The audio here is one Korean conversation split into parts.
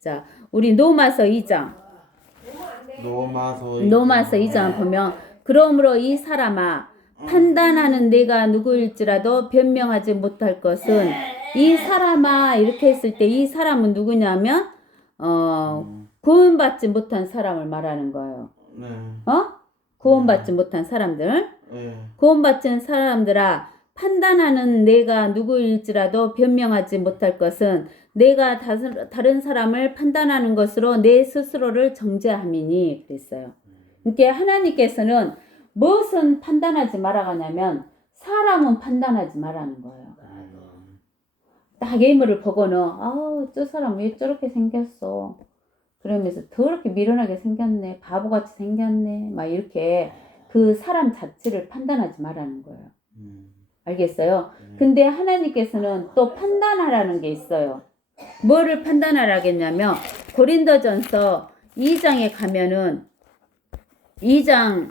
자, 우리 로마서 2장. 로마서 2장 보면 그러므로 이 사람아 판단하는 내가 누구일지라도 변명하지 못할 것은 이 사람아 이렇게 했을 때 이 사람은 누구냐면 구원받지 못한 사람을 말하는 거예요. 네. 구원받지 못한 사람들. 네. 구원받은 사람들아 판단하는 내가 누구일지라도 변명하지 못할 것은 내가 다른 사람을 판단하는 것으로 내 스스로를 정죄함이니 그랬어요. 그러니까 하나님께서는 무엇은 판단하지 말아가냐면 사람은 판단하지 말라는 거예요. 딱 예물을 보고는 저 사람 왜 저렇게 생겼어 그러면서 더럽게 미련하게 생겼네 바보같이 생겼네 막 이렇게 그 사람 자체를 판단하지 말라는 거예요. 알겠어요? 근데 하나님께서는 또 판단하라는 게 있어요. 뭐를 판단하라겠냐면 고린도전서 2장에 가면은 2장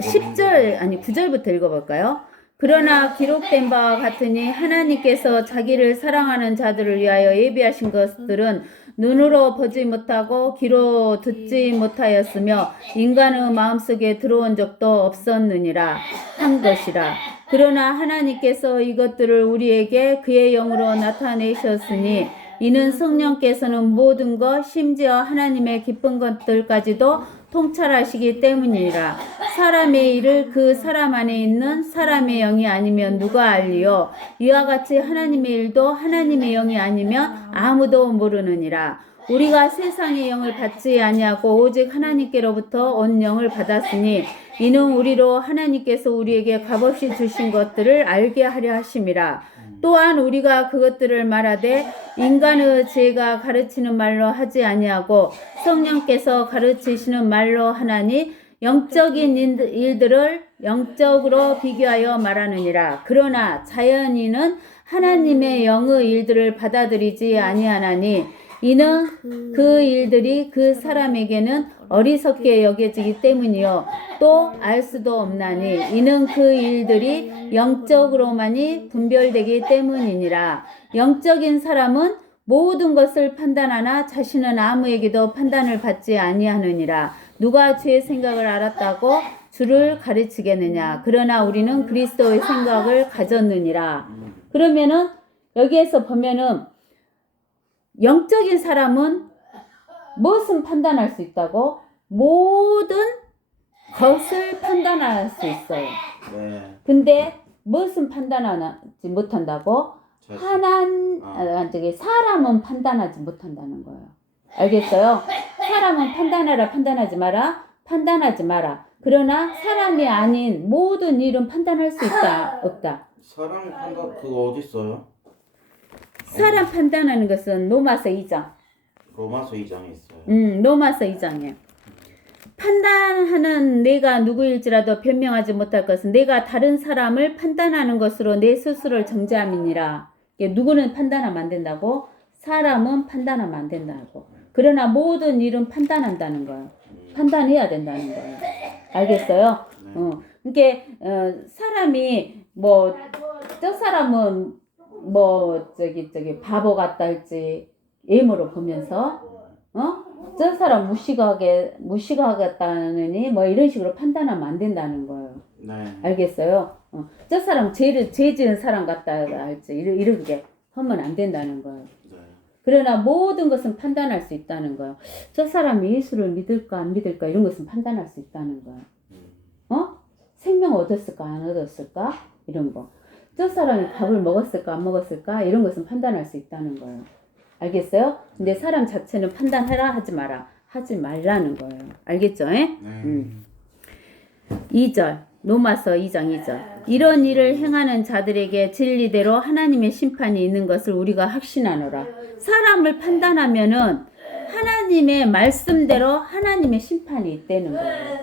10절 아니 9절부터 읽어볼까요? 그러나 기록된 바와 같으니 하나님께서 자기를 사랑하는 자들을 위하여 예비하신 것들은 눈으로 보지 못하고 귀로 듣지 못하였으며 인간의 마음속에 들어온 적도 없었느니라 한 것이라. 그러나 하나님께서 이것들을 우리에게 그의 영으로 나타내셨으니 이는 성령께서는 모든 것 심지어 하나님의 기쁜 것들까지도 통찰하시기 때문이라. 사람의 일을 그 사람 안에 있는 사람의 영이 아니면 누가 알리요? 이와 같이 하나님의 일도 하나님의 영이 아니면 아무도 모르느니라. 우리가 세상의 영을 받지 아니하고 오직 하나님께로부터 온 영을 받았으니 이는 우리로 하나님께서 우리에게 값없이 주신 것들을 알게 하려 하심이라. 또한 우리가 그것들을 말하되 인간의 지혜가 가르치는 말로 하지 아니하고 성령께서 가르치시는 말로 하나니 영적인 일들을 영적으로 비교하여 말하느니라. 그러나 자연인은 하나님의 영의 일들을 받아들이지 아니하나니 이는 그 일들이 그 사람에게는 어리석게 여겨지기 때문이요 또 알 수도 없나니 이는 그 일들이 영적으로만이 분별되기 때문이니라. 영적인 사람은 모든 것을 판단하나 자신은 아무에게도 판단을 받지 아니하느니라. 누가 주의 생각을 알았다고 주를 가르치겠느냐. 그러나 우리는 그리스도의 생각을 가졌느니라. 그러면은 여기에서 보면은 영적인 사람은 무엇은 판단할 수 있다고? 모든 것을 판단할 수 있어요. 네. 근데 무엇은 판단하지 못한다고? 사람은 판단하지 못한다는 거예요. 알겠어요? 사람은 판단하라, 판단하지 마라, 판단하지 마라. 그러나 사람이 아닌 모든 일은 판단할 수 있다, 없다. 사람이 판단 그거 어디 있어요? 사람 판단하는 것은 로마서 2장. 로마서 2장에 있어요. 로마서 2장이에요. 판단하는 내가 누구일지라도 변명하지 못할 것은 내가 다른 사람을 판단하는 것으로 내 스스로를 정죄함이니라. 누구는 판단하면 안 된다고? 사람은 판단하면 안 된다고. 그러나 모든 일은 판단한다는 거예요. 판단해야 된다는 거예요. 알겠어요? 그러니까 사람이 저 사람은 바보 같다 할지 예모로 보면서 저 사람 무시하겠다느니 이런 식으로 판단하면 안 된다는 거예요. 네. 알겠어요? 저 사람 죄 지은 사람 같다 할지 이렇게 하면 안 된다는 거예요. 네. 그러나 모든 것은 판단할 수 있다는 거예요. 저 사람이 예수를 믿을까 안 믿을까 이런 것은 판단할 수 있다는 거예요. 생명 얻었을까 안 얻었을까 이런 거. 저 사람이 밥을 먹었을까 안 먹었을까 이런 것은 판단할 수 있다는 거예요. 알겠어요? 근데 사람 자체는 판단해라 하지 마라 하지 말라는 거예요. 알겠죠? 2절 로마서 2장 2절 이런 일을 행하는 자들에게 진리대로 하나님의 심판이 있는 것을 우리가 확신하노라. 사람을 판단하면은 하나님의 말씀대로 하나님의 심판이 있다는 거예요.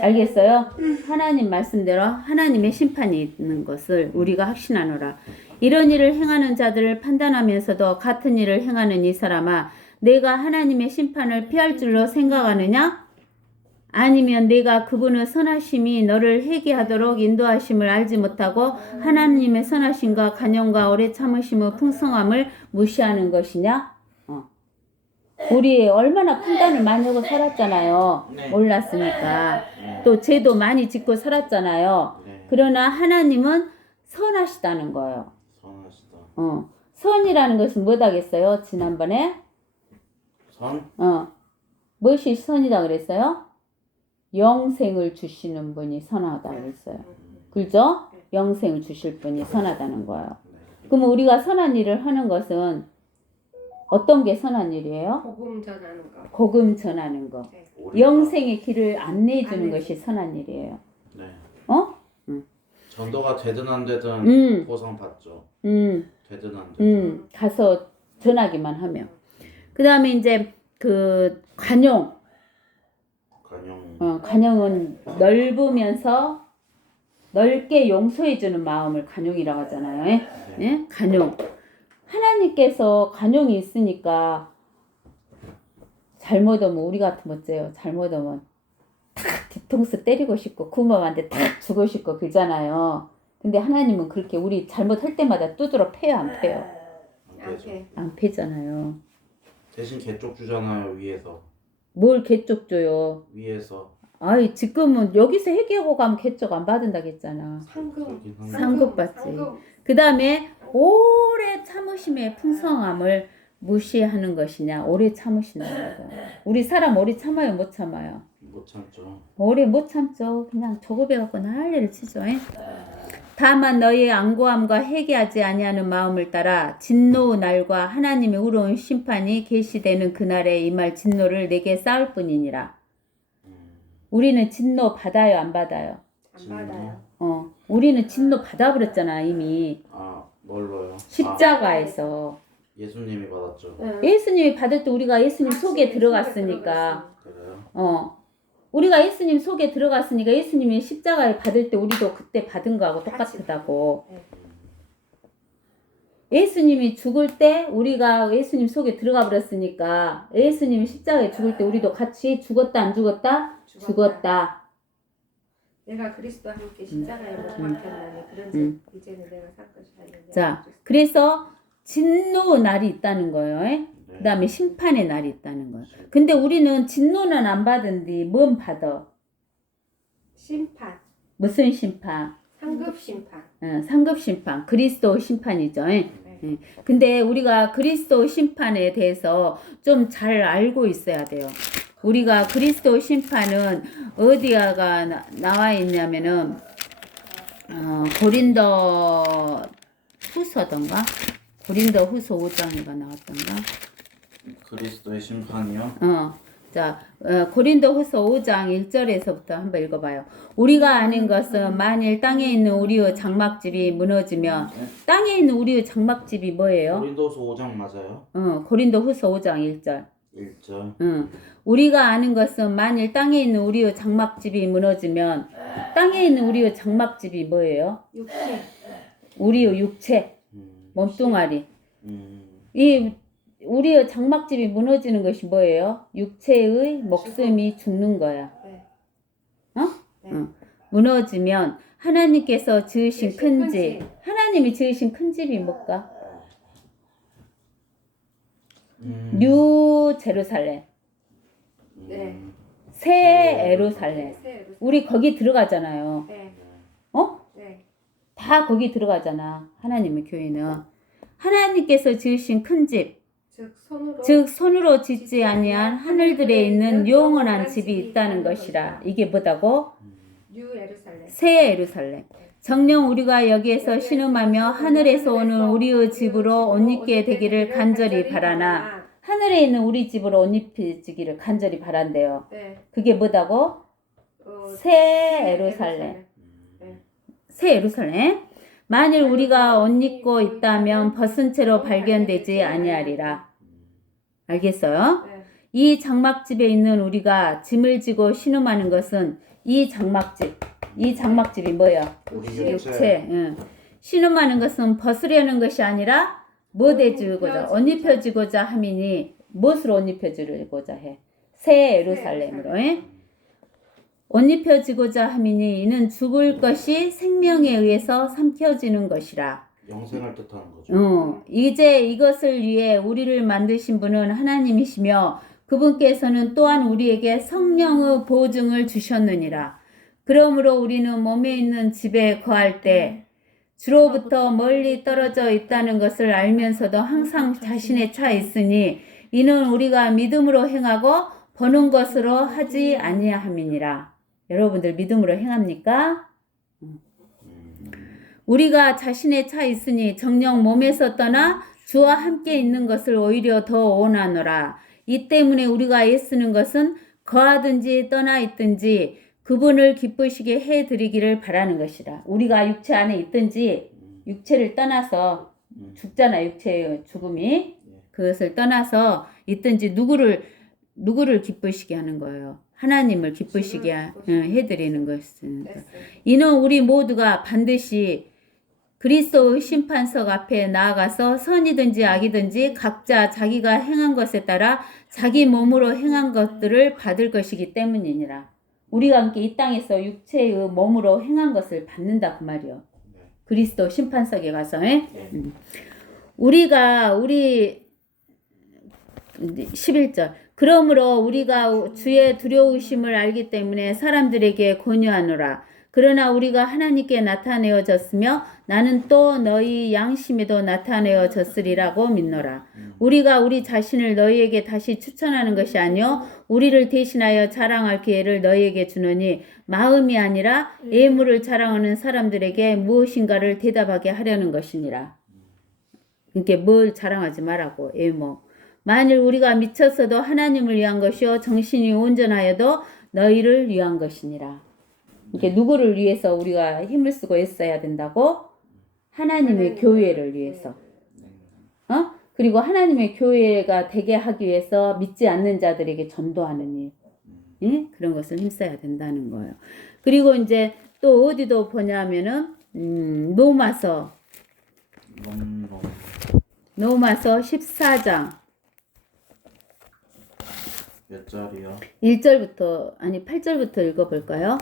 알겠어요? 하나님 말씀대로 하나님의 심판이 있는 것을 우리가 확신하노라. 이런 일을 행하는 자들을 판단하면서도 같은 일을 행하는 이 사람아 내가 하나님의 심판을 피할 줄로 생각하느냐? 아니면 내가 그분의 선하심이 너를 회개하도록 인도하심을 알지 못하고 하나님의 선하심과 간용과 오래 참으심의 풍성함을 무시하는 것이냐? 우리 얼마나 판단을 많이 하고 살았잖아요. 네. 몰랐으니까. 네. 또 죄도 많이 짓고 살았잖아요. 네. 그러나 하나님은 선하시다는 거예요. 선하시다. 선이라는 것은 뭐다겠어요? 지난번에 선? 무엇이 선이다 그랬어요? 영생을 주시는 분이 선하다 그랬어요. 그죠? 영생을 주실 분이 선하다는 거예요. 네. 그러면 우리가 선한 일을 하는 것은 어떤 게 선한 일이에요? 복음 전하는 거. 복음 전하는 거. 우리가- 영생의 길을 안내해 주는 안내. 것이 선한 일이에요. 네. 전도가 되든 안 되든 음. 보상 받죠. 음. 되든 안 되든. 가서 전하기만 하면. 그 다음에 이제 그 관용. 관용은 넓으면서 넓게 용서해 주는 마음을 관용이라고 하잖아요. 예? 예? 관용. 하나님께서 관용이 있으니까 잘못하면 우리 같으면 어째요? 잘못하면 탁 뒤통수 때리고 싶고 구멍한테 탁 주고 싶고 그러잖아요. 근데 하나님은 그렇게 우리 잘못할 때마다 두드러 패요, 안 패요? 안 되죠. 앞에 안 패잖아요. 대신 개쪽 주잖아요. 위에서. 뭘 개쪽 줘요? 위에서. 아이 지금은 여기서 회개하고 가면 개쪽 안 받는다고 했잖아. 상금. 그러긴 한데. 상급 받지. 상금. 그 다음에 오래 참으심의 풍성함을 무시하는 것이냐? 오래 참으시는 거죠. 우리 사람 오래 참아요, 못 참아요? 못 참죠. 오래 못 참죠. 그냥 조급해갖고 난리를 치죠. 에? 다만 너희의 안고함과 회개하지 아니하는 마음을 따라 진노의 날과 하나님의 우러운 심판이 계시되는 그날에 임할 진노를 내게 쌓을 뿐이니라. 우리는 진노 받아요, 안 받아요? 안 받아요. 우리는 진노 받아버렸잖아, 이미. 뭘로요? 십자가에서. 예수님이 받았죠. 예수님이 받을 때 우리가 예수님 속에 들어갔으니까. 그래요? 우리가 예수님 속에 들어갔으니까 예수님이 십자가에 받을 때 우리도 그때 받은 거하고 똑같다고. 예수님이 죽을 때 우리가 예수님 속에 들어가 버렸으니까 예수님이 십자가에 죽을 때 우리도 같이 죽었다 안 죽었다? 죽었다. 내가 그리스도와 함께 십자가에 못 박혔나니 그런즉 이제는 내가 살 것이 아니라 자, 그래서 진노 날이 있다는 거예요. 네. 그 다음에 심판의 날이 있다는 거예요. 근데 우리는 진노는 안 받은디 뭔 받아? 심판. 무슨 심판? 상급 심판. 상급 심판. 그리스도 심판이죠. 근데 우리가 그리스도 심판에 대해서 좀 잘 알고 있어야 돼요. 우리가 그리스도 심판은 어디가 나와 있냐면은 고린도 후서던가? 고린도 후서 5장인가 나왔던가? 그리스도의 심판이요? 자, 고린도 후서 5장 1절에서부터 한번 읽어봐요. 우리가 아는 것은 만일 땅에 있는 우리의 장막집이 무너지면 땅에 있는 우리의 장막집이 뭐예요? 고린도서 5장 맞아요? 고린도 후서 5장 1절. 1절. 우리가 아는 것은 만일 땅에 있는 우리의 장막집이 무너지면 땅에 있는 우리의 장막집이 뭐예요? 육체. 우리의 육체, 몸뚱아리. 이 우리의 장막집이 무너지는 것이 뭐예요? 육체의 목숨이 죽는 거야. 무너지면 하나님께서 지으신 큰 집, 하나님이 지으신 큰 집이 뭘까? 뉴 제루살렘, 네. 새 예루살렘. 새 우리 거기 들어가잖아요. 네. 네. 다 거기 들어가잖아. 하나님의 교회는 하나님께서 지으신 큰 집, 즉 손으로 짓지 아니한 하늘들에 있는 영원한 집이 있다는 것이라. 이게 뭐다고? 뉴 예루살렘. 새 예루살렘. 정녕 우리가 여기에서 신음하며 하늘에서 오는 우리의 집으로 옷 입게 되기를 간절히 바라나. 하늘에 있는 우리 집으로 옷 입히기를 간절히 바란대요. 네. 그게 뭐다고? 새 예루살렘. 새 예루살렘. 만일 우리가 옷 입고 있다면 벗은 채로 발견되지 아니하리라. 알겠어요? 네. 이 장막집에 있는 우리가 짐을 지고 신음하는 것은 이 장막집이 뭐야? 우리 육체. 응. 신음하는 것은 벗으려는 것이 아니라 못 해주고자, 옷 입혀주고자 함이니 무엇으로 옷 입혀주고자 해? 새 예루살렘으로. 옷 입혀지고자 함이니 이는 죽을 것이 생명에 의해서 삼켜지는 것이라. 영생을 뜻하는 거죠. 이제 이것을 위해 우리를 만드신 분은 하나님이시며 그분께서는 또한 우리에게 성령의 보증을 주셨느니라. 그러므로 우리는 몸에 있는 집에 거할 때 주로부터 멀리 떨어져 있다는 것을 알면서도 항상 자신에 차 있으니 이는 우리가 믿음으로 행하고 보는 것으로 하지 아니함이니라. 여러분들 믿음으로 행합니까? 우리가 자신에 차 있으니 정녕 몸에서 떠나 주와 함께 있는 것을 오히려 더 원하노라. 이 때문에 우리가 애쓰는 것은 거하든지 떠나 있든지 그분을 기쁘시게 해드리기를 바라는 것이라. 우리가 육체 안에 있든지 육체를 떠나서 죽잖아. 육체의 죽음이. 그것을 떠나서 있든지 누구를 기쁘시게 하는 거예요. 하나님을 기쁘시게 해드리는 것은. 이는 우리 모두가 반드시 그리스도의 심판석 앞에 나아가서 선이든지 악이든지 각자 자기가 행한 것에 따라 자기 몸으로 행한 것들을 받을 것이기 때문이니라. 우리가 함께 이 땅에서 육체의 몸으로 행한 것을 받는다 그 말이요. 그리스도 심판석에 가서. 우리 11절. 그러므로 우리가 주의 두려우심을 알기 때문에 사람들에게 권유하노라. 그러나 우리가 하나님께 나타내어졌으며 나는 또 너희 양심에도 나타내어졌으리라고 믿노라. 우리가 우리 자신을 너희에게 다시 추천하는 것이 아니요 우리를 대신하여 자랑할 기회를 너희에게 주노니 마음이 아니라 예물을 자랑하는 사람들에게 무엇인가를 대답하게 하려는 것이니라. 이렇게 뭘 자랑하지 말라고. 예모. 만일 우리가 미쳤어도 하나님을 위한 것이요 정신이 온전하여도 너희를 위한 것이니라. 이렇게 누구를 위해서 우리가 힘을 쓰고 애써야 된다고? 하나님의 교회를 위해서. 그리고 하나님의 교회가 되게 하기 위해서 믿지 않는 자들에게 전도하는 일. 그런 것을 힘써야 된다는 거예요. 그리고 이제 또 어디도 보냐면은 로마서 14장 몇 절이요? 1절부터 8절부터 읽어볼까요?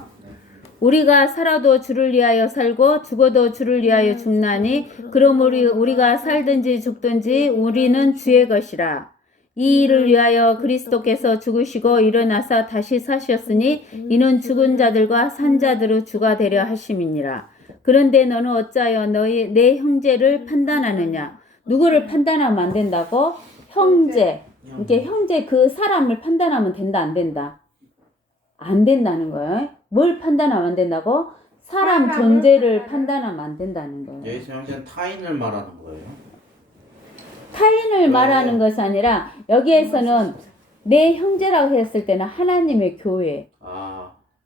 우리가 살아도 주를 위하여 살고 죽어도 주를 위하여 죽나니 그러므로 우리가 살든지 죽든지 우리는 주의 것이라. 이 일을 위하여 그리스도께서 죽으시고 일어나사 다시 사셨으니 이는 죽은 자들과 산 자들의 주가 되려 하심이니라. 그런데 너는 어찌하여 내 형제를 판단하느냐? 누구를 판단하면 안 된다고? 형제. 이렇게 형제 그 사람을 판단하면 된다 안 된다? 안 된다는 거예요. 뭘 판단하면 안 된다고? 사람 존재를 판단하면 안 된다는 거예요. 여기서 형제는 타인을 말하는 거예요? 타인을 말하는 것이 아니라 여기에서는 내 형제라고 했을 때는 하나님의 교회.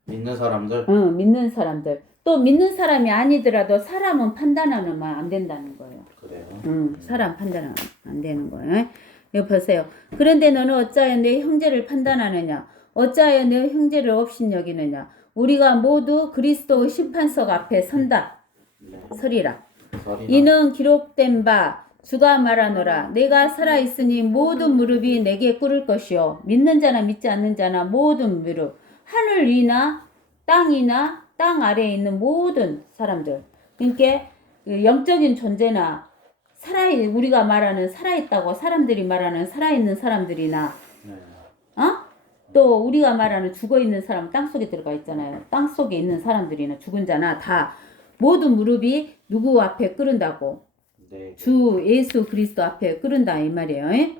믿는 사람들? 믿는 사람들. 또 믿는 사람이 아니더라도 사람은 판단하면 안 된다는 거예요. 그래요? 사람 판단하면 안 되는 거예요. 여기 보세요. 그런데 너는 어찌하여 내 형제를 판단하느냐? 어찌하여 내 형제를 업신여기느냐? 우리가 모두 그리스도의 심판석 앞에 선다. 서리라. 이는 기록된 바 주가 말하노라. 내가 살아있으니 모든 무릎이 내게 꿇을 것이요. 믿는 자나 믿지 않는 자나 모든 무릎. 하늘 위나 땅이나 땅 아래에 있는 모든 사람들. 그러니까 영적인 존재나 우리가 말하는 살아있다고 사람들이 말하는 살아있는 사람들이나 또 우리가 말하는 죽어있는 사람 땅속에 들어가 있잖아요. 땅속에 있는 사람들이나 죽은 자나 다 모든 무릎이 누구 앞에 꿇은다고? 주 예수 그리스도 앞에 꿇은다 이 말이에요.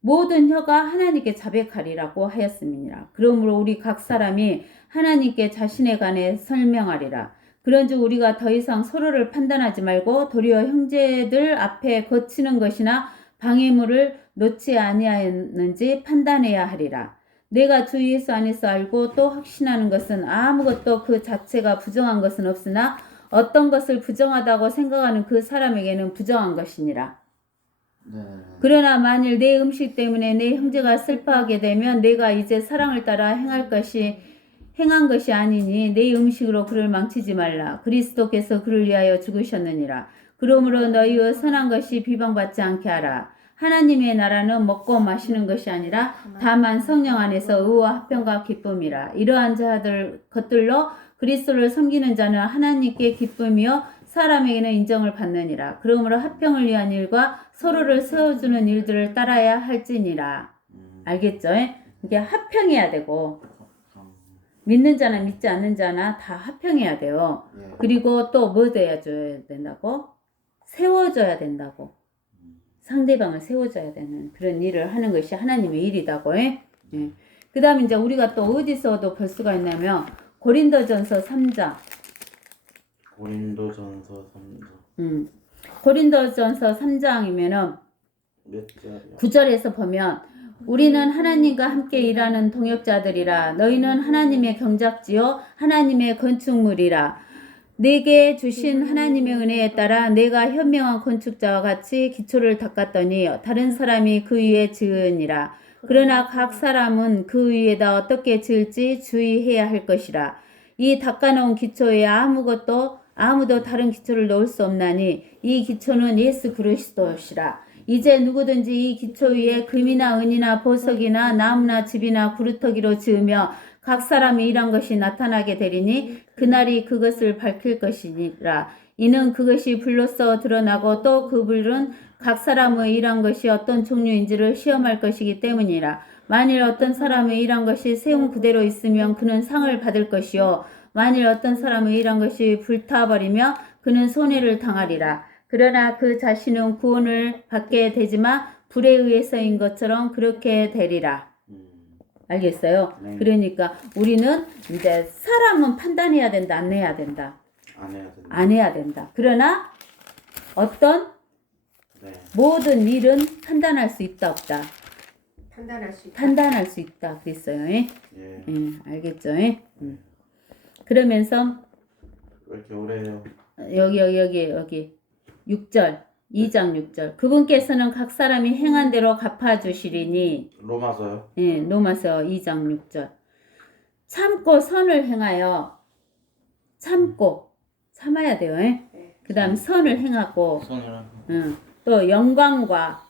모든 혀가 하나님께 자백하리라고 하였음이니라. 그러므로 우리 각 사람이 하나님께 자신에 관해 설명하리라. 그런즉 우리가 더 이상 서로를 판단하지 말고 도리어 형제들 앞에 거치는 것이나 방해물을 놓지 아니하였는지 판단해야 하리라. 내가 주 예수 안에서 알고 또 확신하는 것은 아무것도 그 자체가 부정한 것은 없으나 어떤 것을 부정하다고 생각하는 그 사람에게는 부정한 것이니라. 그러나 만일 내 음식 때문에 내 형제가 슬퍼하게 되면 내가 이제 사랑을 따라 행한 것이 아니니 내 음식으로 그를 망치지 말라. 그리스도께서 그를 위하여 죽으셨느니라. 그러므로 너희의 선한 것이 비방받지 않게 하라. 하나님의 나라는 먹고 마시는 것이 아니라 다만 성령 안에서 의와 화평과 기쁨이라. 이러한 것들로 그리스도를 섬기는 자는 하나님께 기쁨이요 사람에게는 인정을 받느니라. 그러므로 화평을 위한 일과 서로를 세워주는 일들을 따라야 할지니라. 알겠죠? 이게 화평해야 되고 믿는 자나 믿지 않는 자나 다 화평해야 돼요. 예. 그리고 또 뭐 돼야 된다고? 세워줘야 된다고. 상대방을 세워줘야 되는 그런 일을 하는 것이 하나님의 일이다고. 예. 그 다음에 이제 우리가 또 어디서도 볼 수가 있냐면 고린도전서 3장. 고린도전서 3장. 고린도전서 3장이면은 몇 절이야? 9절에서 보면 우리는 하나님과 함께 일하는 동역자들이라. 너희는 하나님의 경작지요 하나님의 건축물이라. 내게 주신 하나님의 은혜에 따라 내가 현명한 건축자와 같이 기초를 닦았더니 다른 사람이 그 위에 지으니라. 그러나 각 사람은 그 위에다 어떻게 지을지 주의해야 할 것이라. 이 닦아놓은 기초에 아무도 다른 기초를 넣을 수 없나니 이 기초는 예수 그리스도시라. 이제 누구든지 이 기초 위에 금이나 은이나 보석이나 나무나 집이나 구루터기로 지으며 각 사람이 일한 것이 나타나게 되리니 그날이 그것을 밝힐 것이니라. 이는 그것이 불로써 드러나고 또 그 불은 각 사람의 일한 것이 어떤 종류인지를 시험할 것이기 때문이라. 만일 어떤 사람의 일한 것이 세움 그대로 있으면 그는 상을 받을 것이요 만일 어떤 사람의 일한 것이 불타버리며 그는 손해를 당하리라. 그러나 그 자신은 구원을 받게 되지만 불에 의해서인 것처럼 그렇게 되리라. 알겠어요? 네. 그러니까 우리는 이제 사람은 판단해야 된다, 안 해야 된다? 안 해야 된다. 안 해야 된다. 그러나 어떤 네. 모든 일은 판단할 수 있다, 없다? 판단할 수 있다. 판단할 수 있다. 그랬어요. 예? 예. 알겠죠? 예? 그러면서 왜 이렇게 오래 해요? 여기 6절 2장 6절 그분께서는 각 사람이 행한 대로 갚아주시리니 로마서요? 예, 로마서 2장 6절 참고 선을 행하여 참아야 돼요. 예? 네. 그 다음 선을 행하고 손을 또 영광과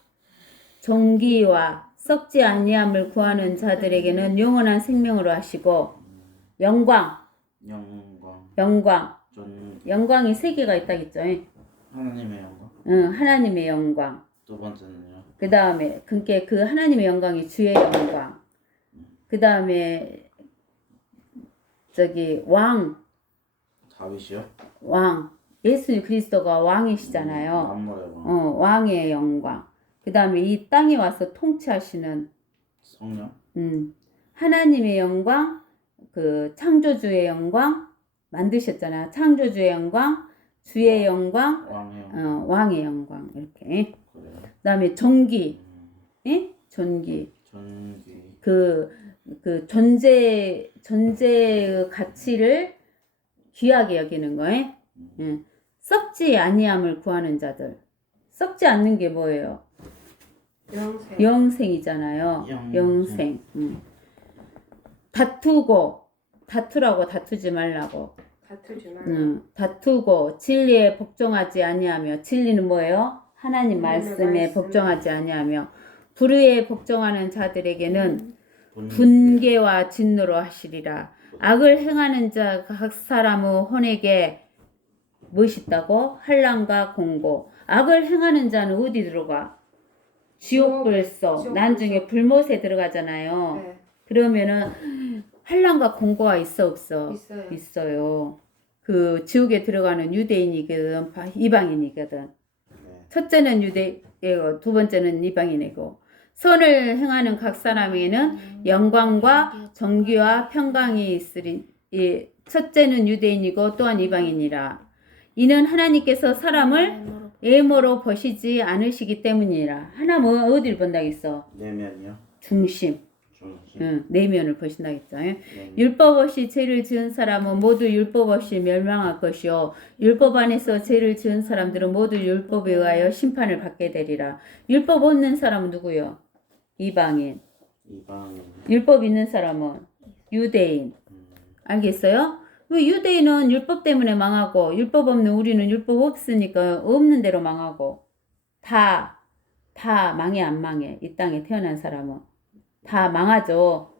존귀와 썩지 아니함을 구하는 자들에게는 영원한 생명으로 하시고 영광 영광 영광이 세 개가 있다겠죠. 예? 하나님의 영광. 하나님의 영광. 두 번째는요? 그 다음에 그 하나님의 영광이 주의 영광. 그 다음에 왕. 다윗이요? 왕. 예수 그리스도가 왕이시잖아요. 만물의 왕. 왕의 영광. 그 다음에 이 땅에 와서 통치하시는 성령. 하나님의 영광, 그 창조주의 영광 만드셨잖아. 창조주의 영광, 주의 영광, 왕의 영광. 왕의 영광 이렇게. 그래요. 그다음에 존귀, 예? 존귀. 그 존재의 가치를 귀하게 여기는 거에. 썩지 아니함을 구하는 자들. 썩지 않는 게 뭐예요? 영생이잖아요. 영생. 다투라고 다투지 말라고. 다투고 진리에 복종하지 아니하며 진리는 뭐예요? 하나님 말씀에 복종하지 아니하며 불의에 복종하는 자들에게는 분개와 진노로 하시리라. 악을 행하는 자 각 사람의 혼에게 무엇이 있다고? 환난과 공고. 악을 행하는 자는 어디 들어가? 지옥불소. 나중에 불못에 들어가잖아요. 네. 그러면은 환난과 공고가 있어 없어? 있어요. 그 지옥에 들어가는 유대인이거든 이방인이거든. 첫째는 유대이고 두 번째는 이방인이고. 선을 행하는 각 사람에게는 영광과 정귀와 평강이 있으리. 첫째는 유대인이고 또한 이방인이라. 이는 하나님께서 사람을 예모로 보시지 않으시기 때문이라. 하나는 어디를 본다겠어? 내면이요? 중심. 내면을 보신다겠죠. 율법 없이 죄를 지은 사람은 모두 율법 없이 멸망할 것이요 율법 안에서 죄를 지은 사람들은 모두 율법에 의하여 심판을 받게 되리라. 율법 없는 사람은 누구요? 이방인. 율법 있는 사람은 유대인. 알겠어요? 왜 유대인은 율법 때문에 망하고 율법 없는 우리는 율법 없으니까 없는 대로 망하고 다 다 망해 안 망해? 이 땅에 태어난 사람은 다 망하죠.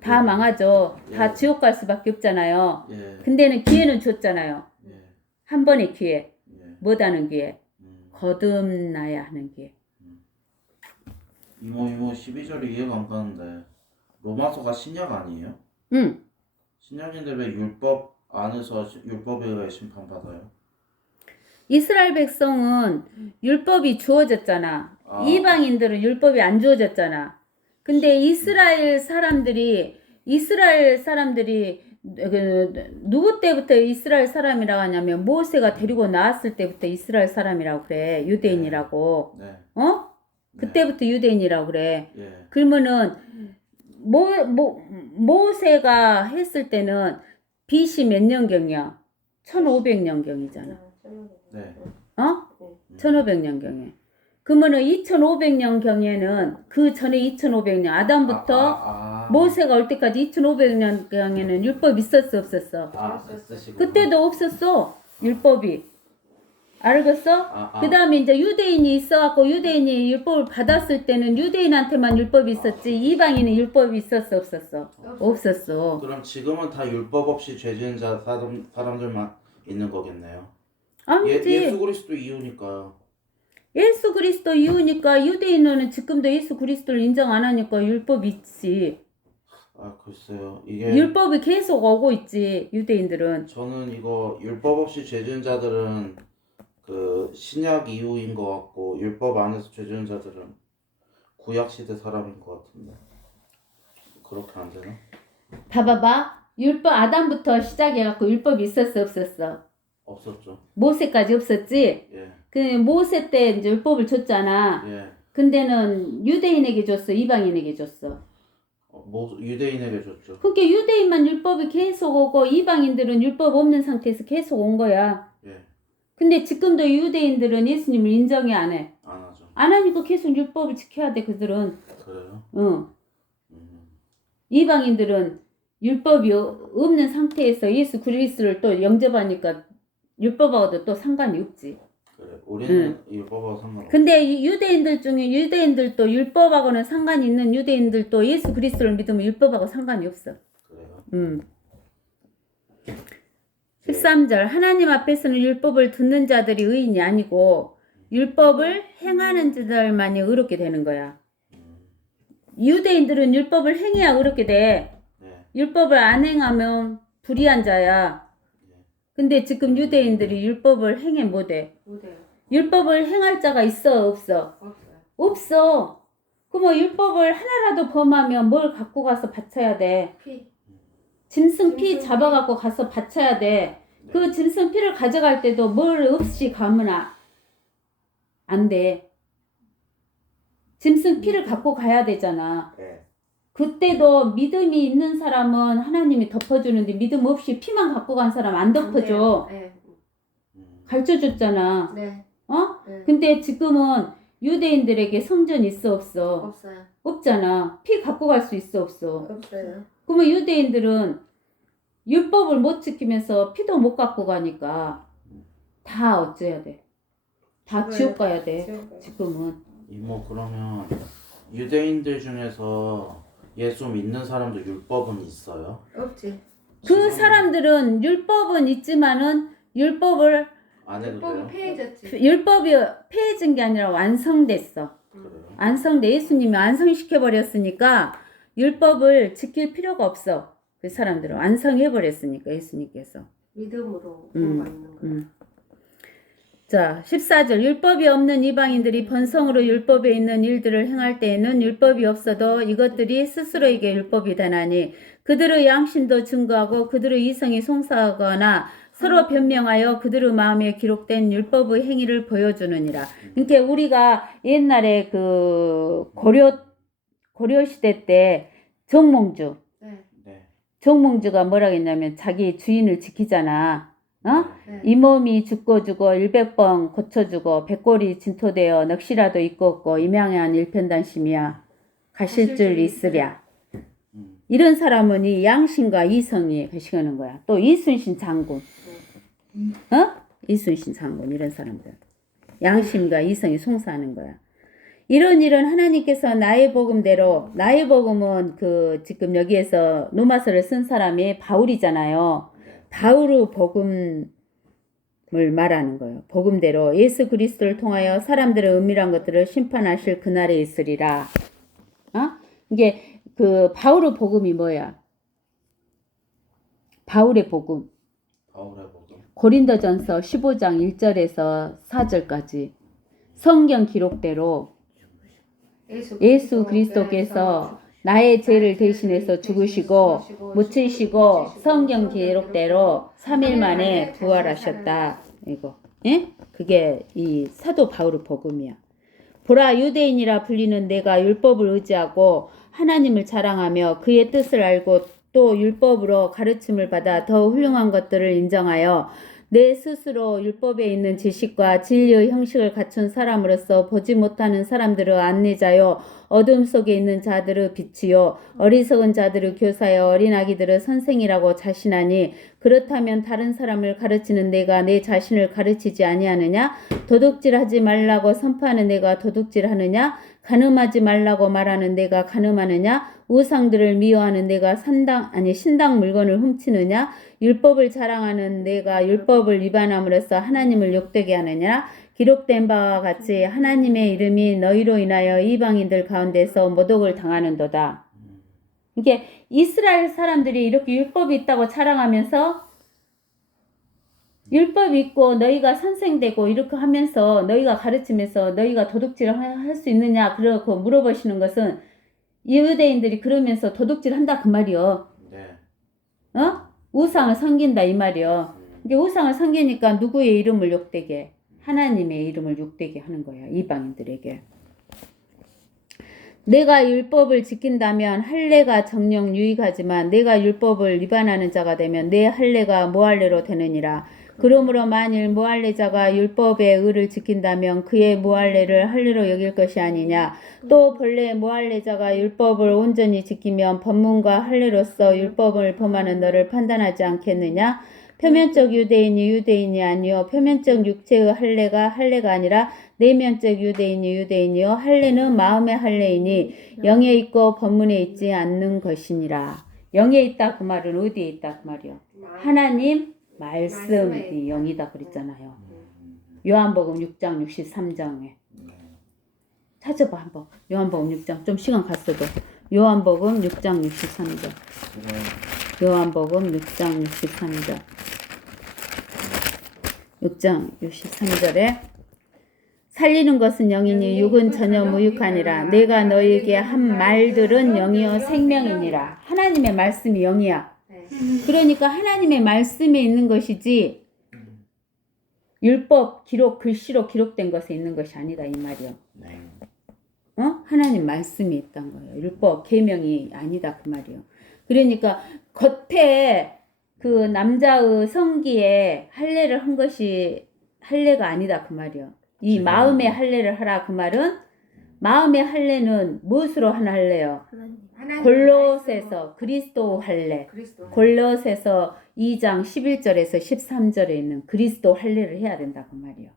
다 예. 망하죠. 다 예. 지옥 갈 수밖에 없잖아요. 예. 근데는 기회는 줬잖아요. 예. 한 번의 기회. 예. 뭐다는 기회? 음. 거듭나야 하는 기회. 이모 12절이 이해가 안 가는데 로마서가 신약 아니에요? 응. 신약인데 왜 율법 안에서 율법에 의해 심판받아요? 이스라엘 백성은 율법이 주어졌잖아. 아. 이방인들은 율법이 안 주어졌잖아. 근데 이스라엘 사람들이 누구 때부터 이스라엘 사람이라고 하냐면 모세가 데리고 나왔을 때부터 이스라엘 사람이라고 그래. 유대인이라고. 네. 어? 그때부터 유대인이라고 그래. 예. 그러면은 모세가 했을 때는 BC 몇 년경이야? 1500년경이잖아. 네. 어? 1500년경에. 그러면은 2500년경에는 그 전에 2500년 아담부터 모세가 올 때까지 2500년경에는 율법 있었어 없었어? 있으시고. 그때도 없었어. 율법이. 알겠어? 그 다음에 이제 유대인이 있어갖고 유대인이 율법을 받았을 때는 유대인한테만 율법이 있었지 이방인은 율법이 있었어 없었어? 없었어. 그럼 지금은 다 율법 없이 죄 지은 사람들만 있는 거겠네요. 아니지. 예수 그리스도 이유니까. 예수 그리스도 이유니까 유대인은 지금도 예수 그리스도를 인정 안 하니까 율법이 있지. 글쎄요. 이게 율법이 계속 오고 있지 유대인들은. 저는 이거 율법 없이 죄 지은 자들은 그 신약 이후인 것 같고 율법 안에서 죄 지은 자들은 구약 시대 사람인 것 같은데 그렇게 안 되나? 봐봐봐. 율법 아담부터 시작해갖고 율법이 있었어 없었어? 없었죠. 모세까지 없었지. 예. 그 모세 때 이제 율법을 줬잖아. 예. 근데는 유대인에게 줬어, 이방인에게 줬어. 유대인에게 줬죠. 그러니까 유대인만 율법이 계속 오고 이방인들은 율법 없는 상태에서 계속 온 거야. 예. 근데 지금도 유대인들은 예수님을 인정이 안 해. 안 하죠. 안 하니까 계속 율법을 지켜야 돼, 그들은. 그래요? 응. 이방인들은 율법이 없는 상태에서 예수 그리스도를 또 영접하니까 율법하고도 또 상관이 없지. 그래. 우리는 율법하고 상관없어. 근데 유대인들 중에 유대인들도 율법하고는 상관이 있는 유대인들도 예수 그리스도를 믿으면 율법하고 상관이 없어. 그래요? 13절 하나님 앞에서는 율법을 듣는 자들이 의인이 아니고 율법을 행하는 자들만이 의롭게 되는 거야. 유대인들은 율법을 행해야 의롭게 돼. 네. 율법을 안 행하면 불의한 자야. 근데 지금 유대인들이 율법을 행해 못해. 못해요. 율법을 행할 자가 있어 없어? 없어요. 없어. 그럼 율법을 하나라도 범하면 뭘 갖고 가서 바쳐야 돼? 피. 짐승 피 잡아갖고 가서 바쳐야 돼. 그 짐승 피를 가져갈 때도 뭘 없이 가면 안 돼. 짐승 피를 갖고 가야 되잖아. 네. 그때도 믿음이 있는 사람은 하나님이 덮어주는데 믿음 없이 피만 갖고 간 사람 안 덮어줘. 네. 가르쳐줬잖아. 네. 어? 네. 근데 지금은 유대인들에게 성전 있어 없어? 없어요. 없잖아. 피 갖고 갈 수 있어 없어? 없어요. 그러면 유대인들은 율법을 못 지키면서 피도 못 갖고 가니까 다 어째야 돼? 다 지옥 가야 돼. 지금은. 이모 그러면 유대인들 중에서 예수 믿는 사람도 율법은 있어요? 없지. 그 사람들은 율법은 있지만은 율법을 안 해도 율법이 돼요? 폐해졌지. 율법이 폐해진 게 아니라 완성됐어. 그래요? 완성돼. 예수님이 완성시켜 버렸으니까 율법을 지킬 필요가 없어. 그 사람들은 완성해 버렸으니까 예수님께서. 믿음으로 구원받는 거예요. 자, 14절. 율법이 없는 이방인들이 번성으로 율법에 있는 일들을 행할 때에는 율법이 없어도 이것들이 스스로에게 율법이 되나니 그들의 양심도 증거하고 그들의 이성이 송사하거나 서로 변명하여 그들의 마음에 기록된 율법의 행위를 보여주느니라. 그러니까 우리가 옛날에 그 고려 시대 때 정몽주. 네. 정몽주가 뭐라고 했냐면 자기 주인을 지키잖아. 어? 네. 이 몸이 죽고 100번 고쳐주고 백골이 진토되어 넋이라도 있고 없고 임양한 일편단심이야. 가실 줄 있으랴. 이런 사람은 이 양심과 이성이 가시는 거야. 또 이순신 장군. 이순신 장군 이런 사람들. 양심과 이성이 송사하는 거야. 이런 하나님께서 나의 복음대로, 나의 복음은 그 지금 여기에서 로마서를 쓴 사람이 바울이잖아요. 바울의 복음을 말하는 거예요. 복음대로 예수 그리스도를 통하여 사람들의 은밀한 것들을 심판하실 그날에 있으리라. 이게 그 바울의 복음이 뭐야? 바울의 복음. 바울의 복음. 고린도전서 15장 1절에서 4절까지 성경 기록대로 예수 그리스도께서 나의 죄를 대신해서 죽으시고 묻히시고 성경 기록대로 3일 만에 부활하셨다. 이거. 예? 그게 이 사도 바울의 복음이야. 보라, 유대인이라 불리는 내가 율법을 의지하고 하나님을 자랑하며 그의 뜻을 알고 또 율법으로 가르침을 받아 더 훌륭한 것들을 인정하여 내 스스로 율법에 있는 지식과 진리의 형식을 갖춘 사람으로서 보지 못하는 사람들의 안내자요, 어둠 속에 있는 자들의 빛이요, 어리석은 자들의 교사요, 어린아기들의 선생이라고 자신하니, 그렇다면 다른 사람을 가르치는 내가 내 자신을 가르치지 아니하느냐? 도둑질하지 말라고 선포하는 내가 도둑질하느냐? 간음하지 말라고 말하는 내가 간음하느냐? 우상들을 미워하는 내가 신당 물건을 훔치느냐? 율법을 자랑하는 내가 율법을 위반함으로써 하나님을 욕되게 하느냐? 기록된 바와 같이 하나님의 이름이 너희로 인하여 이방인들 가운데서 모독을 당하는도다. 이게 이스라엘 사람들이 이렇게 율법이 있다고 자랑하면서 율법이 있고 너희가 선생되고 이렇게 하면서 너희가 가르치면서 너희가 도둑질을 할 수 있느냐 그러고 물어보시는 것은 유대인들이 그러면서 도둑질 한다 그 말이요. 네. 우상을 섬긴다 이 말이요. 이게 우상을 섬기니까 누구의 이름을 욕되게? 하나님의 이름을 욕되게 하는 거야. 이방인들에게. 내가 율법을 지킨다면 할례가 정녕 유익하지만 내가 율법을 위반하는 자가 되면 내 할례가 무할례로 되느니라. 그러므로 만일 무할례자가 율법의 의를 지킨다면 그의 무할례를 할례로 여길 것이 아니냐. 또 본래 무할례자가 율법을 온전히 지키면 법문과 할례로서 율법을 범하는 너를 판단하지 않겠느냐. 표면적 유대인이 아니요 표면적 육체의 할례가 아니라 내면적 유대인이요 할례는 마음의 할례이니 영에 있고 법문에 있지 않는 것이니라. 영에 있다 그 말은 어디에 있다 그 말이요? 하나님 말씀이 영이다 그랬잖아요. 요한복음 6장 63장에 찾아봐 한번. 요한복음 6장 좀 시간 갔어도 요한복음 6장 63절. 요한복음 6장 63절. 6장 63절에 살리는 것은 영이니 육은 전혀 무익하니라. 내가 너희에게 한 말들은 영이요 생명이니라. 하나님의 말씀이 영이야. 그러니까 하나님의 말씀에 있는 것이지 율법 기록 글씨로 기록된 것에 있는 것이 아니다 이 말이요. 하나님 말씀이 있단 거예요. 율법 계명이 아니다 그 말이요. 그러니까 겉에 그 남자의 성기에 할례를 한 것이 할례가 아니다 그 말이요. 이 마음의 할례를 하라 그 말은 마음의 할례는 무엇으로 하는 할례요? 골로새서 그리스도 할례. 골로새서 2장 11절에서 13절에 있는 그리스도 할례를 해야 된다 그 말이요.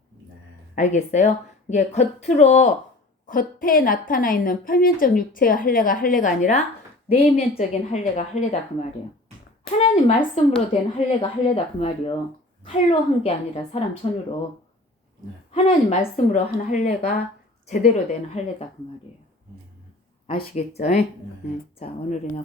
알겠어요? 이게 겉에 나타나 있는 표면적 육체의 할례가 아니라 내면적인 할례가 할례다 그 말이에요. 하나님 말씀으로 된 할례가 할례다 그 말이요. 칼로 한 게 아니라 사람 손으로. 하나님 말씀으로 한 할례가 제대로 된 할례다 그 말이에요. 아시겠죠? 자, 오늘은